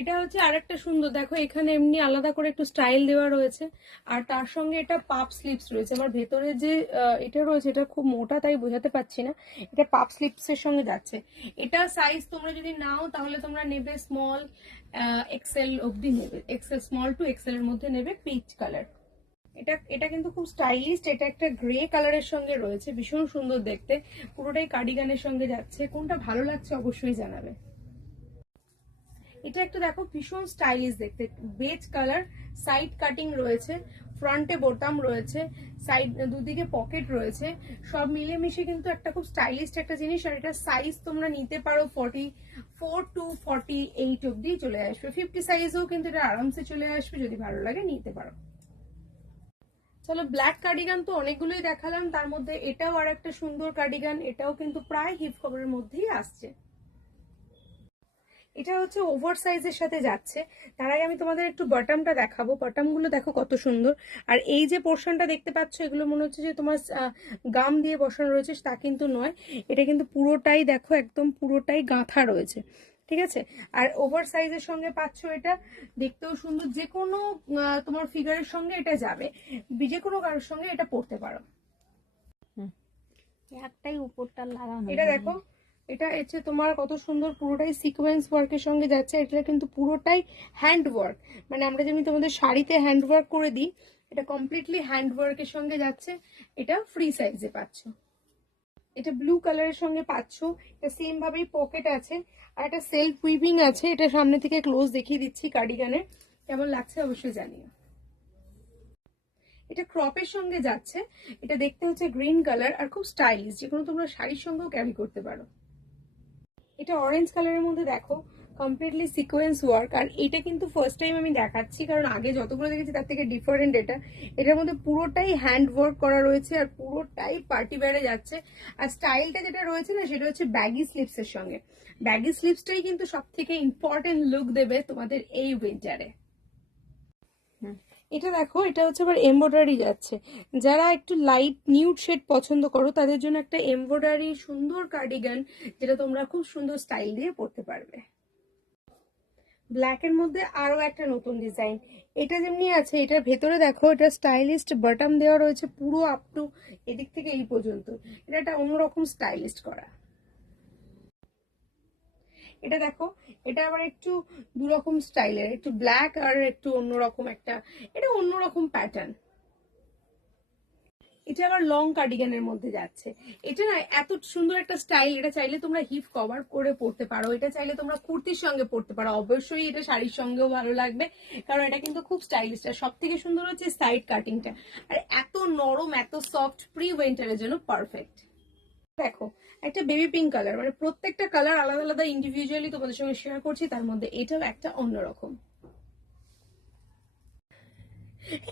এটা হচ্ছে আরেকটা সুন্দর, দেখো এখানে এমনি আলাদা করে একটু স্টাইল দেওয়া রয়েছে, আর তার সঙ্গে এটা পাপ স্লিপস রয়েছে। আমার ভেতরে যে এটা রয়েছে এটা খুব মোটা তাই বোঝাতে পারছি না, এটা পাপ স্লিপস এর সঙ্গে যাচ্ছে। এটা সাইজ তোমরা যদি নাও তাহলে তোমরা নেবে স্মল এক্সেল অবধি নেবে, এক্সেল স্মল টু এক্সেল এর মধ্যে নেবে, পিচ কালার। এটা এটা কিন্তু খুব স্টাইলিশ, এটা একটা গ্রে কালারের সঙ্গে রয়েছে, ভীষণ সুন্দর দেখতে, পুরোটাই কার্ডিগানের সঙ্গে যাচ্ছে। কোনটা ভালো লাগছে অবশ্যই জানাবে। এটা একটা দেখো ভীষণ স্টাইলিশ দেখতে, বেজ কালার, সাইড কাটিং রয়েছে, ফ্রন্টে বোতাম রয়েছে, সাইড দুদিকে পকেট রয়েছে, সব মিলেমিশে কিন্তু একটা খুব স্টাইলিশ একটা জিনিস। আর এটা সাইজ তোমরা নিতে পারো 44 টু 48 অব্দি চলে আসবে, 50 সাইজও কিন্তু এটা আরামসে চলে আসবে, যদি ভালো লাগে নিতে পারো। চলো, ব্ল্যাক কার্ডিগান তো অনেকগুলোই দেখালাম, তার মধ্যে এটাও আর একটা সুন্দর কার্ডিগান, এটাও কিন্তু প্রায় হিপ কভারের মধ্যেই আসছে। এটা হচ্ছে ওভার সাইজের সাথে যাচ্ছে। তার আগে আমি তোমাদের একটু বটমটা দেখাবো, বটমগুলো দেখো কত সুন্দর। আর এই যে পোর্শনটা দেখতে পাচ্ছ এগুলো মনে হচ্ছে যে তোমার গাম দিয়ে বসানো রয়েছে, তা কিন্তু নয়, এটা কিন্তু পুরোটাই দেখো একদম পুরোটাই গাঁথা রয়েছে, ঠিক আছে। আর ওভার সাইজের সঙ্গে পাচ্ছ, এটা দেখতেও সুন্দর, যে কোনো তোমার ফিগারের সঙ্গে এটা যাবে, যে কোনো কারোর সঙ্গে এটা পরতে পারো। একটাই উপরটা লাগানো, এটা দেখো, এটা হচ্ছে তোমার কত সুন্দর, পুরোটাই সিকোয়েন্স ওয়ার্কের সঙ্গে যাচ্ছে, এটা কিন্তু পুরোটাই হ্যান্ড ওয়ার্ক, মানে আমরা যেমনি তোমাদের শাড়িতে হ্যান্ড ওয়ার্ক করে দিই, এটা কমপ্লিটলি হ্যান্ড ওয়ার্কের সঙ্গে যাচ্ছে। এটা ফ্রি সাইজে পাচ্ছ, এটা ব্লু কালারের সঙ্গে পাচ্ছ, এটা সেম ভাবেই পকেট আছে, আর এটা সেলফ উইভিং আছে। এটা সামনে থেকে ক্লোজ দেখিয়ে দিচ্ছি কার্ডিগানের, কেমন লাগছে অবশ্যই জানিও। এটা ক্রপের সঙ্গে যাচ্ছে, এটা দেখতে হচ্ছে গ্রিন কালার আর খুব স্টাইলিশ, যেকোনো তোমরা শাড়ির সঙ্গেও ক্যারি করতে পারো। এটা অরেঞ্জ কালারের মধ্যে দেখো, কমপ্লিটলি সিকোয়েন্স ওয়ার্ক, আর এটা কিন্তু ফার্স্ট টাইম আমি দেখাচ্ছি, কারণ আগে যতগুলো দেখেছি তার থেকে ডিফারেন্ট এটা। এটার মধ্যে পুরোটাই হ্যান্ড ওয়ার্ক করা রয়েছে, আর পুরোটাই পার্টি ওয়্যারে যাচ্ছে। আর স্টাইলটা যেটা রয়েছে না, সেটা হচ্ছে ব্যাগি স্লিপস এর সঙ্গে। ব্যাগি স্লিপসটাই কিন্তু সব থেকে ইম্পর্টেন্ট লুক দেবে তোমাদের এই উইন্টারে। এটা দেখো, এটা হচ্ছে আবার এমব্রয়ডারি যাচ্ছে, যারা একটু লাইট নিউড শেড পছন্দ করো তাদের জন্য একটা এমব্রয়ডারি সুন্দর কার্ডিগান, যেটা তোমরা খুব সুন্দর স্টাইল দিয়ে পরতে পারবে। ব্ল্যাক এর মধ্যে আরো একটা নতুন ডিজাইন, এটা যেমনি আছে এটার ভেতরে দেখো, এটা স্টাইলিস্ট বটম দেওয়া রয়েছে পুরো আপ টু এদিক থেকে এই পর্যন্ত, এটা একটা অন্যরকম স্টাইলিস্ট করা। এটা দেখো, এটা আবার একটু দুরকম স্টাইলের, একটু ব্ল্যাক আর একটু অন্যরকম একটা, এটা অন্যরকম প্যাটার্ন। এটা আবার লং কার্ডিগানের মধ্যে যাচ্ছে। এটা না এত সুন্দর একটা স্টাইল, এটা চাইলে তোমরা হিপ কভার করে পড়তে পারো, এটা চাইলে তোমরা কুর্তির সঙ্গে পড়তে পারো, অবশ্যই এটা শাড়ির সঙ্গেও ভালো লাগবে, কারণ এটা কিন্তু খুব স্টাইলিশ। আর সব থেকে সুন্দর হচ্ছে সাইড কাটিংটা, আর এত নরম এত সফট, প্রি উইন্টারের জন্য পারফেক্ট। দেখো, একটা বেবি পিঙ্ক কালার, মানে প্রত্যেকটা কালার আলাদা আলাদা ইন্ডিভিজুয়ালি তোমাদের সঙ্গে শেয়ার করছি, তার মধ্যে এটাও একটা অন্যরকম।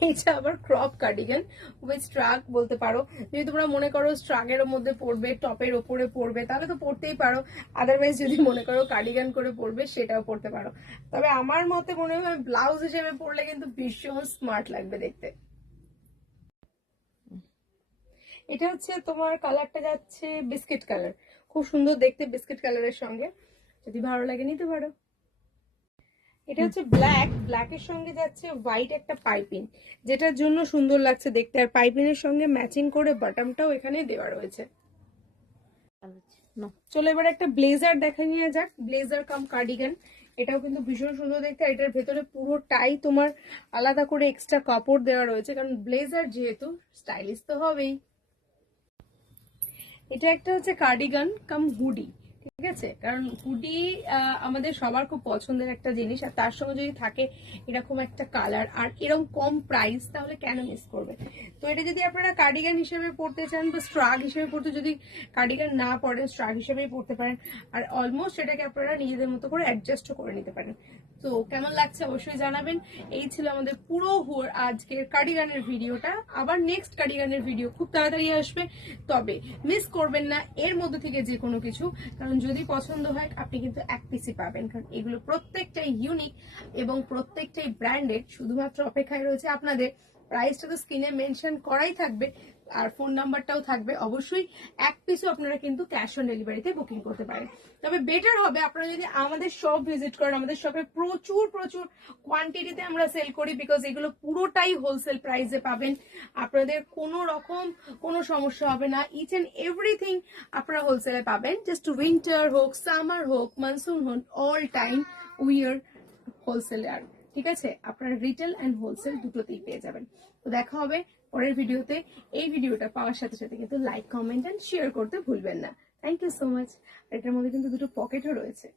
এটা আবার ক্রপ কার্ডিগান উইথ স্ট্রাগ বলতে পারো, যদি তোমরা মনে করো স্ট্রাগের মধ্যে পরবে, টপের ওপরে পরবে, তাহলে তো পরতেই পারো, আদারওয়াইজ যদি মনে করো কার্ডিগান করে পরবে সেটাও পরতে পারো। তবে আমার মতে মনে হয় ব্লাউজ হিসেবে পরলে কিন্তু ভীষণ স্মার্ট লাগবে দেখতে। এটা হচ্ছে তোমার কালারটা যাচ্ছে বিস্কিট কালার, খুব সুন্দর দেখতে বিস্কিট কালারের সঙ্গে, যদি ভালো লাগে নিতে পারো। এটা হচ্ছে ব্ল্যাক, ব্ল্যাকের সঙ্গে যাচ্ছে হোয়াইট একটা পাইপিং, যেটার জন্য সুন্দর লাগছে দেখতে, আর পাইপিং এর সঙ্গে ম্যাচিং করে বটমটাও এখানে দেওয়া রয়েছে। চলো এবার একটা ব্লেজার দেখে নিয়ে যাক, ব্লেজার কাম কার্ডিগান, এটাও কিন্তু ভীষণ সুন্দর দেখতে, আর এটার ভেতরে পুরোটাই তোমার আলাদা করে এক্সট্রা কাপড় দেওয়া রয়েছে, কারণ ব্লেজার যেহেতু স্টাইলিশ তো হবেই। এটা একটা হচ্ছে কার্ডিগান কাম হুডি, ঠিক আছে, কারণ হুডি আমাদের সবার খুব পছন্দের একটা জিনিস, আর তার সঙ্গে যদি থাকে এরকম একটা কালার আর এরকম কম প্রাইস, তাহলে কেন মিস করবে। তো এটা যদি আপনারা কার্ডিগান হিসেবে পড়তে চান বা স্ট্রাগ হিসেবে পড়তে, যদি কার্ডিগান না পরেন স্ট্রাগ হিসেবেই পড়তে পারেন, আর অলমোস্ট এটাকে আপনারা নিজেদের মতো করে অ্যাডজাস্টও করে নিতে পারেন। তো কেমন লাগছে অবশ্যই জানাবেন। এই ছিল আমাদের পুরো আজকের কার্ডিগানের ভিডিওটা, আবার নেক্সট কার্ডিগানের ভিডিও খুব তাড়াতাড়ি আসবে, তবে মিস করবেন না এর মধ্যে থেকে যে কোনো কিছু, কারণ যদি পছন্দ হয় আপনি কিন্তু এক পিসই পাবেন, কারণ এগুলো প্রত্যেকটাই ইউনিক এবং প্রত্যেকটাই ব্র্যান্ডেড। শুধুমাত্র অপেক্ষায় রয়েছে আপনাদের, প্রাইসটা তো স্ক্রিনে মেনশন করাই থাকবে, আর ফোন নাম্বারটাও থাকবে। অবশ্যই এক পিসও আপনারা কিন্তু ক্যাশ অন ডেলিভারিতে বুকিং করতে পারেন। তবে বেটার হবে আপনারা যদি আমাদের শপ ভিজিট করেন। আমাদের শপে প্রচুর প্রচুর কোয়ান্টিটিতে আমরা সেল করি, বিকজ এগুলো পুরোটাই হোলসেল প্রাইসে পাবেন। আপনাদের কোনো রকম কোনো সমস্যা হবে না। ইচ এন্ড এভরিথিং আপনারা হোলসেলে পাবেন। জাস্ট উইন্টার হোক, সামার হোক, মনসুন হোক, all time we are wholesaler. ঠিক আছে, আপনারা রিটেল অ্যান্ড হোলসেল দুটোতেই পেয়ে যাবেন। তো দেখা হবে পরের ভিডিওতে। এই ভিডিওটা পাওয়ার সাথে সাথে কিন্তু লাইক, কমেন্ট অ্যান্ড শেয়ার করতে ভুলবেন না। Thank you so much. এটার মধ্যে কিন্তু দুটো পকেটও রয়েছে।